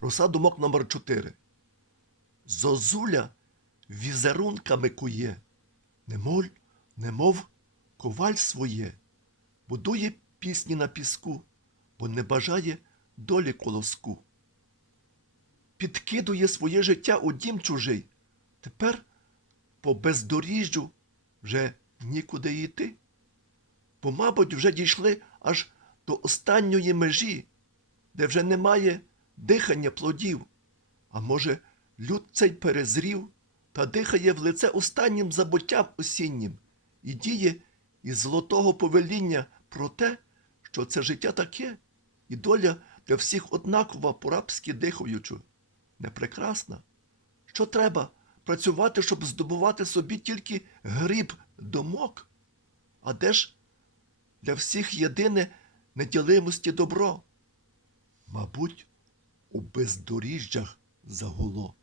Роса думок номер 4 Зозуля візерунками кує, немов, немов коваль своє, будує пісні на піску, бо не бажає долі колоску. Підкидує своє життя у дім чужий. Тепер по бездоріжжю вже нікуди йти. Бо, мабуть, вже дійшли аж до останньої межі, де вже немає дихання плодів. А може, люд цей перезрів та дихає в лице останнім забуттям осіннім і діє із золотого повеління про те, що це життя таке, і доля для всіх однакова по-рабськи дихаючи. Не прекрасна? Що треба працювати, щоб здобувати собі тільки гриб домок? А де ж для всіх єдине неділимості добро? Мабуть, у бездоріжжях загуло.